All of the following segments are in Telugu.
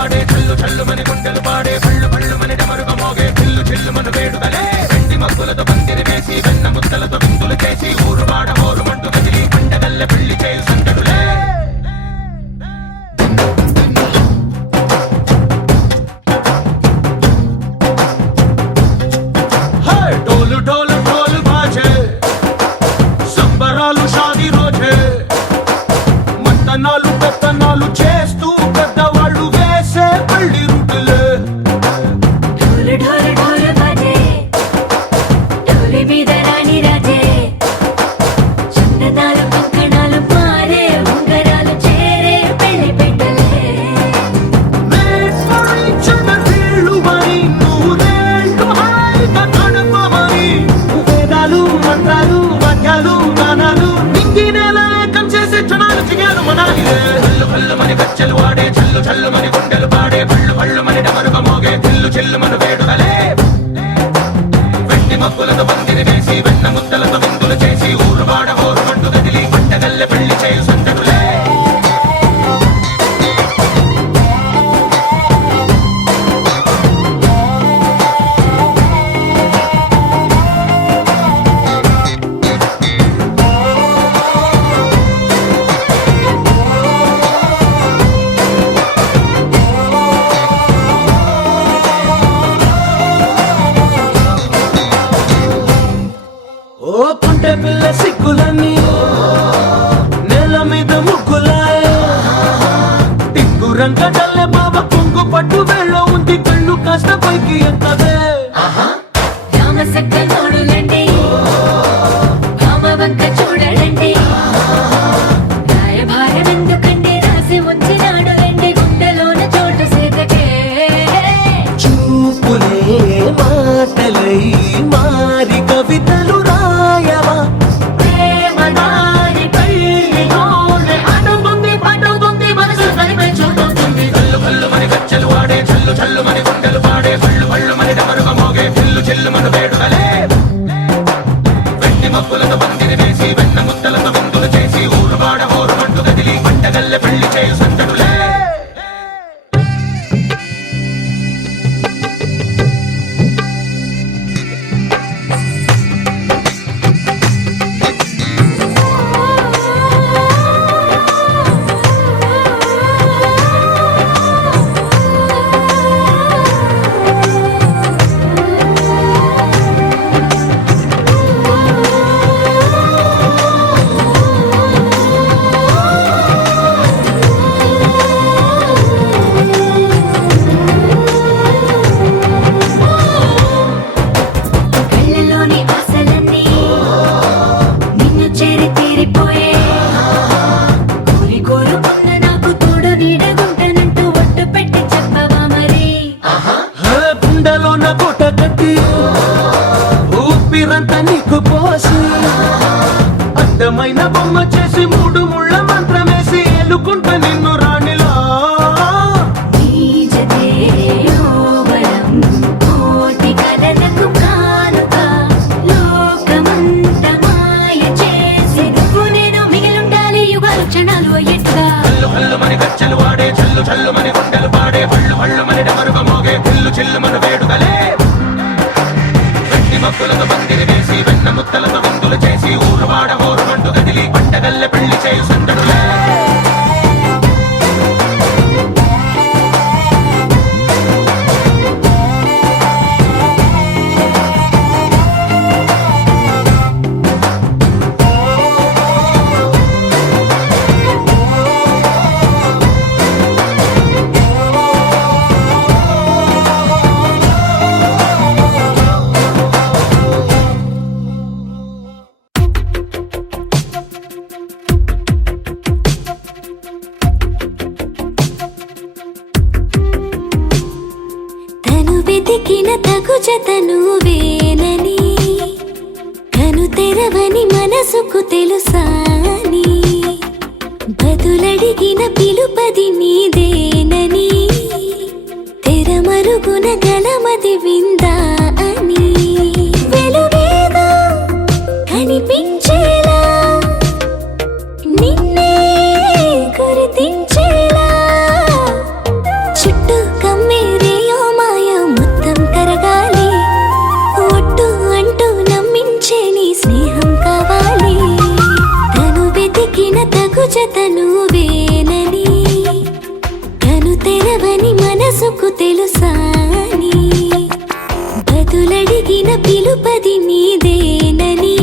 వాడే చల్లు చల్లు మని గుండెలు పాడే పళ్ళు పళ్ళు మని డమరుగ మోగే చిల్లు చిల్లు మన వేడుదలే వెండి మగ్గులతో పందిరి వేసి వెన్న ముద్దలతో విందులు చేసి ఊరు వాడ హోరు మంటు కదిలి పండగల్లె పెళ్లి చేయు సందడులే డోలు డోలు డోలు బాజే సంబరాలు షాది రోజే మంతనాలు పెత్తనాలు చేస్తూ పెద్దవాళ్ళు వేసే పల్లి రూటులే ఢోలు ఢోలు ఢోలు బాజే ఢోలి మీద రాణి రాజే చందనాలు కంకణాలు మారే ఉంగరాలు చేరే పెళ్లి పెట్టలే వీళ్ళు మరి నూరేళ్ళు హాయిగా గడపమని వేదాలు మంత్రాలు వాక్యాలు గానాలు నింగి నేల ఏకం చేసే క్షణాలు చిగాలు మనాలి పళ్ళు పళ్ళు మని గచ్చెలు వాడే చల్లు చల్లు మని గుండెలు పాడే పళ్ళు పళ్ళు మని డమరుగ మోగే చిల్లు చిల్లు మన వేడుదలే వెండి మబ్బులతో పందిరి వేసి వెన్న ముద్దలతో విందులు చేసి ఊరు వాడ హోరు మంటు కదిలి పండగల్లె పెళ్లి చేయు సందడులే ఓ పుంటె పిల్ల సిక్కులన్నీ నేల మీద ముగ్గులాయ టింగు రంగడల్లె బాబ కొంగు పట్టు వెళ్ళ ఉంది కళ్ళు కాస్త పైకి ఎత్తదే రామ సక్క నోడులండి రామ వంక చూడలండి రాయభారం ఎందుకండి రాసి ఉంచినాడు ఎండి గుండెలోన చోటు సేదకే చూపులే మాటలై మారి కవితలు రాయవా ప్రేమ దారి పెళ్లిలోనే అడుగుంది పడుతుంది మనసు కనిపై చూడుతుంది కళ్ళు కళ్ళు మని గచ్చెలు వాడే చల్లు చల్లు మని గుండెలు పాడే పళ్ళు పళ్ళు మని డమరుగ మోగే చిల్లు చిల్లు మన వేడుదలే వెండి మబ్బులతో పందిరి వేసి వెన్న ముద్దలతో విందులు చేసి ఊరు వాడ హోరు మంటు కదిలి పండగల్లె పెళ్లి చేయు సందడులే కళ్ళలోని ఆశలన్నీ నిన్ను చేరి తీరిపోయే కోరి కోరుకున్న నాకు తోడు నీడగుంటానంటూ ఒట్టు పెట్టి చెప్పవా మరి గుండెలో నా కోట కట్టి ఊపిరంతా నీకు పోసి అందమైన బొమ్మ చేసి మూడు ముళ్ళ మంత్రమేసి ఎలుకుంటా నిన్ను రాణిలా నీజతే యోవరం కోటి కలలకు కానుక లోకమంత మాయ చేసి నువ్వు నేను మిగిలుండాలి యుగాలు క్షణాలు ఎట్లా కళ్ళు కళ్ళు మని గచ్చెలు వాడే చల్లు చల్లు మని గుండెలు పాడే పళ్ళు పళ్ళు మని డమరుగ మోగే చిల్లు చిల్లు మన వేడుదలే వెండి మబ్బులతో పందిరి వేసి వెన్న ముద్దలతో విందులు చేసి ఊరు వాడ హోరు మంటు కదిలి పండగల్లె పెళ్లి చేయు సందడులే వెతికిన తగు జత నువ్వేనని కను తెరవని మనసుకు తెలుసాని బదులడిగిన పిలుపది నీదేనని తెరమరుగున గలమది విందా అని వెలుగేదో కనిపించేలా నిన్నే గుర్తించేలా చుట్టూ కమ్మేరేయో మాయ మొత్తం కరగాలి, ఒట్టు అంటూ నమ్మించే నీ స్నేహం కావాలి. తను వెతికిన తగు జతను వేనని, తను తెరవని మనసుకు తెలుసాని, బదులడిగిన పిలుపది నీదేనని,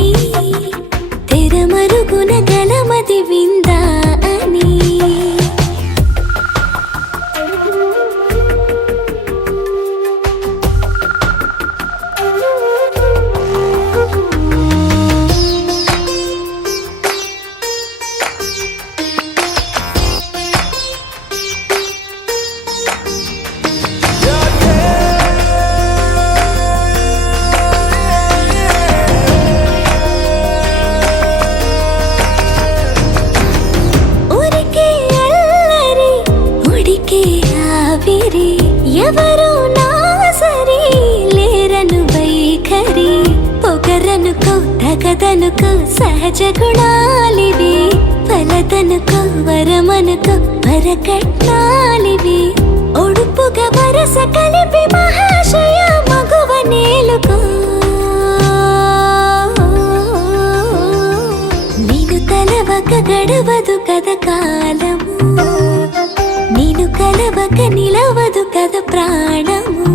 తెరమరుగున గలమది విందా అని. ఊరికే అల్లరి ఉడికే ఆవిరి, ఎవరు నా సరి లేరను వైఖరి, పొగరనుకో తగదనుకో సహజ గుణాలివి, ఫలదనుకో వరమనుకో వరకట్నాలివి, ఒడుపుగా వరస కలిపి మహాశయ మగువ నేలుకో. నేను తలవక గడవదు కద కాలము, నేను కలవక నిలవదు కద ప్రాణము.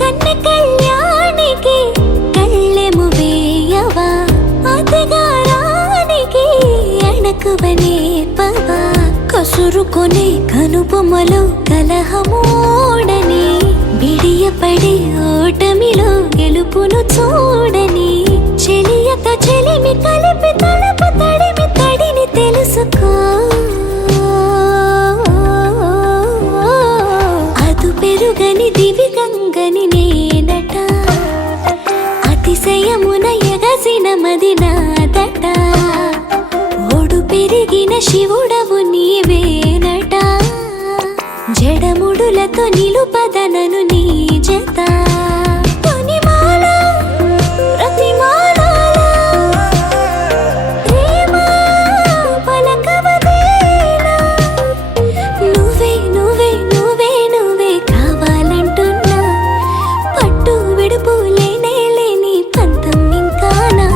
కన్నె కళ్యాణికి కళ్ళెము వేయవా, అతగారానికి అణకువనే పవా, కసురుకొనే కనుబొమ్మలో కలహమోడని, బిడియపడే ఓటమిలో గెలుపును చూడని, చెలియత చెలిమి కలిపి తలపు తడిమి తడిని తెలుసుకో. అదు పెరుగని దివి గంగని నేనట, అతిశయమున ఎగసిన మది నాదట, ఒడు పెరిగిన శివుడవు నీవేనట, జడముడులతో నిలుపదనను నీ జత. తొనిమాల ప్రతిమాల ప్రేమ పలకవదేనా, నువ్వే నువ్వే నువ్వే నువ్వే కావాలంటున్నా, పట్టు విడుపు లేనే లేని పంతం ఇంకానా.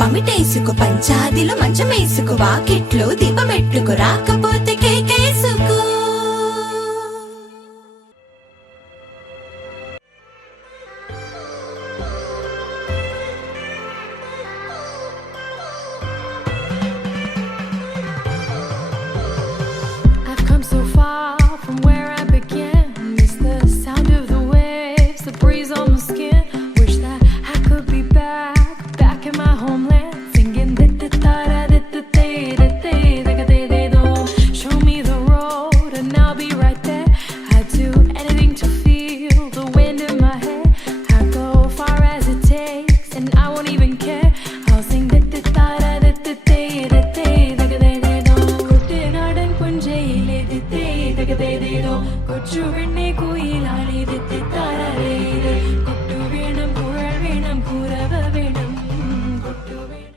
పమిటేసుకు పంచాదిలో మంచమేసుకు వాకిట్లో దీపమెట్టుకు రాకపోతే కేకేసుకు I've come so far from where I began. Miss the sound of the waves, the breeze on my skin. Wish that I could be back in my homeland, singing da da da da da da da da da da da da. Show me the road and I'll be right there. I'd do anything to feel the wind in my hair. I'll go far as it takes and I won't even care. I'll sing da da da da da da da da da da da da. കുട്ടനാടൻ പുഞ്ചയിലെ ദിത്തേ ദഗദേതേതോ കൊച്ചുവെണ്ണെ കുയിലാളി ദിത്തേ താരരേത് കൊട്ടു വേണം കുഴൽ വേണം കുരവ വേണം കൊട്ടു വേണം.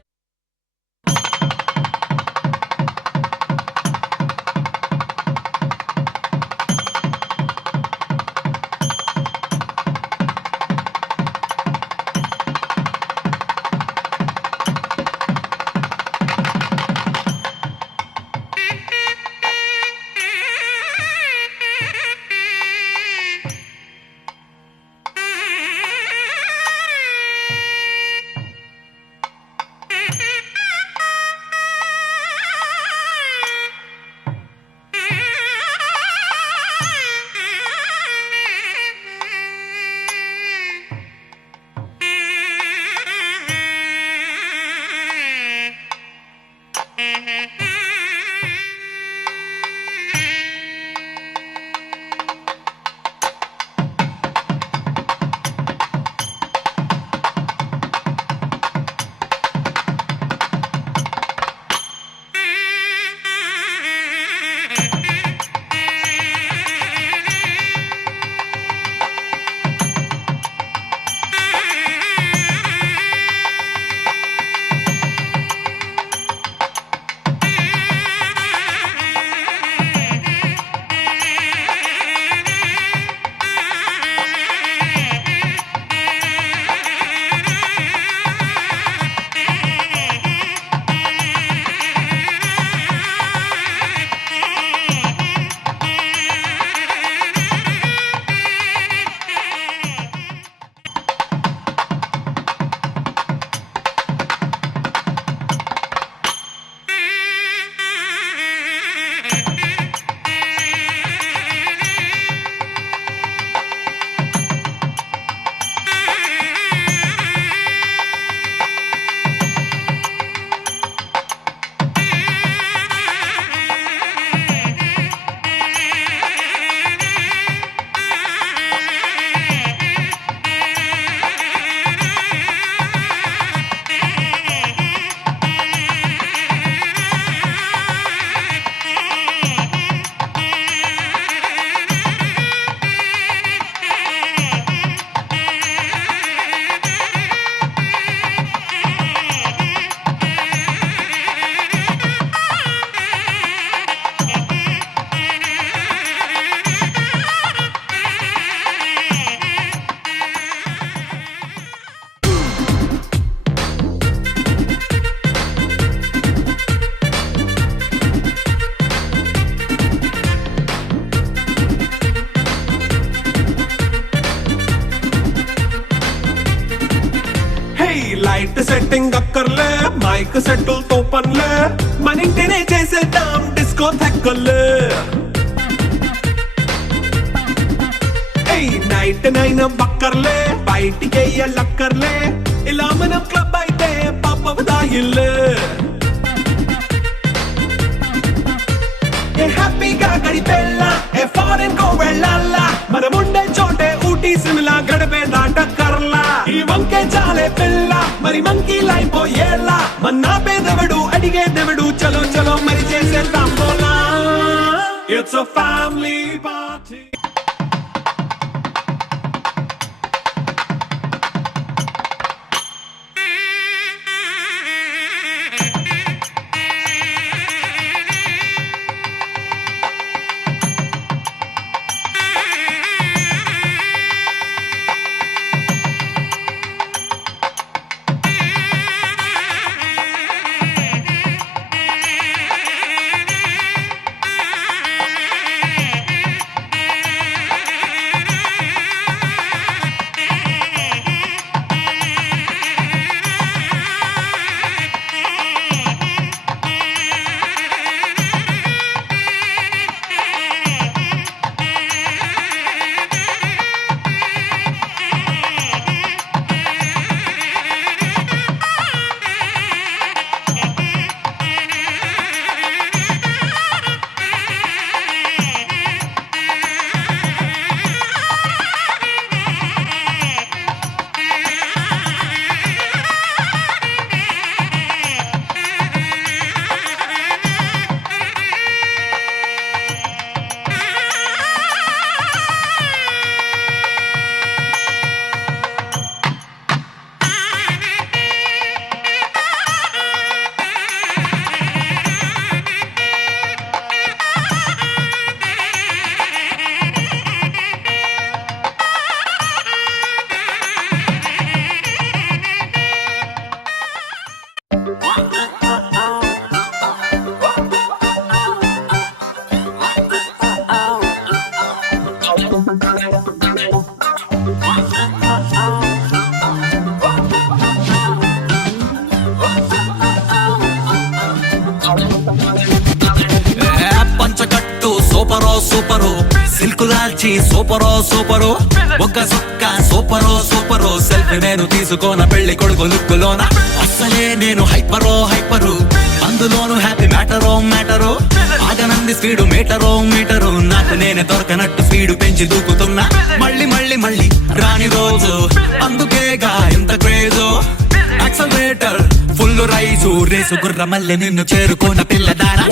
లైట్ సెట్టింగ్ అక్కర్లే మైక్ సెట్టులతో పనులే మన ఇంటినే చేసేద్దాం డిస్కో థెక్కర్లే నైట్ నైన్ బక్కర్లే బయటికి లక్కర్లే ఇలా మనం క్లబ్ అయితే పాపదాయిల్లే హ్యాపీగా గడిపెళ్ళా ఏ ఫారెన్ కో వెళ్ళాలా మనం ఉండే చోటే ఊటీ సిమ్లా గడిపే దాటక్కర్లా ఈ వంకే చాలే పిల్ల మరి మంకీ లైపోయేలా మన్నా పేదవడు అడిగేదెవడు చలో చలో మరి చేసేద్దాం బోలా ఇట్స్ అ ఫ్యామిలీ పార్టీ సూపరో సూపరో సిల్క్ లాల్చి సూపరో సూపరో ఒక్క సొక్క సూపరో సూపరో సెల్ఫీ నేను తీసుకోన పెళ్లి కొడుకు లుక్కులోన అస్సలే నేను హైపరో హైపరు అందులోను హ్యాపీ మ్యాటరో మ్యాటరో ఆగనంది స్పీడు మీటరో మీటరు నాకు నేనే దొరకనట్టు స్పీడు పెంచి దూకుతున్నా మళ్ళీ మళ్ళీ మళ్ళీ రాని రోజు అందుకేగా ఇంత క్రేజో యాక్సలరేటర్ ఫుల్ రైజు రేసు గుర్ర మళ్ళీ నిన్ను చేరుకున్న పిల్లదారా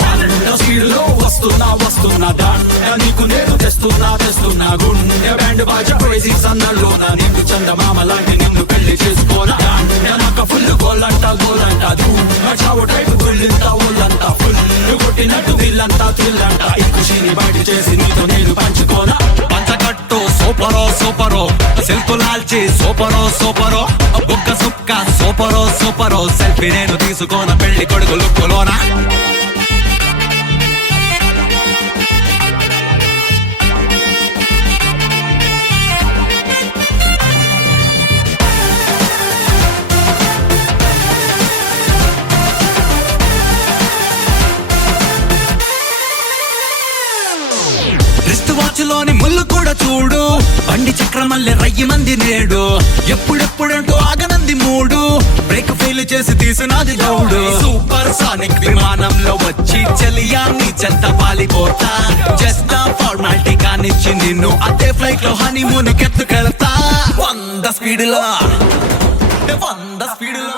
స్పీడ్లో వస్తున్నా వస్తున్నా దండ నీకు నేను తెస్తున్నా తెస్తున్నా గుండె బ్యాండ్ బాజా క్రేజీ సన్నల్లోనా నిన్ను చందమామ లాంటి నిన్ను పెళ్లి చేసుకోనా నాకు ఫుల్ గోలంట గోలంట చావు టైపు గుళ్ళంతా ఊళ్ళంతా ఫుల్ కొట్టినట్టు వీళ్ళంతా థ్రిల్లంట ఈ ఖుషిని బయట చేసి నీతో నేను పంచుకోనా పంచకట్టు సూపరో సూపరో సిల్క్ లాల్చి సూపరో సూపరో ఒక్క సుక్క సూపరో సూపరో సెల్ఫీ నేను తీసుకోన పెళ్లి కొడుకు లుక్కులోనా రిస్ట్ వాచ్ లోని ముళ్ళు కూడా చూడు బండి చక్రమల్లె రయ్యి మంది నేడు ఎప్పుడెప్పుడంటూ ఆగనంది మూడు బ్రేక్ ఫెయిల్ చేసి తీసినది దౌడు సూపర్ సానిక్ విమానంలో వచ్చి చలియాన్ని చెత్త పాలిపోతా జస్ట్ ఫార్మాలిటీ కానిచ్చి నిన్ను అదే ఫ్లైట్ లో హనీమూన్ కెత్తుకెళ్తా 100 స్పీడ్లో 100 స్పీడ్లో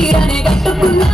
తీరనే కట్టుకున్నా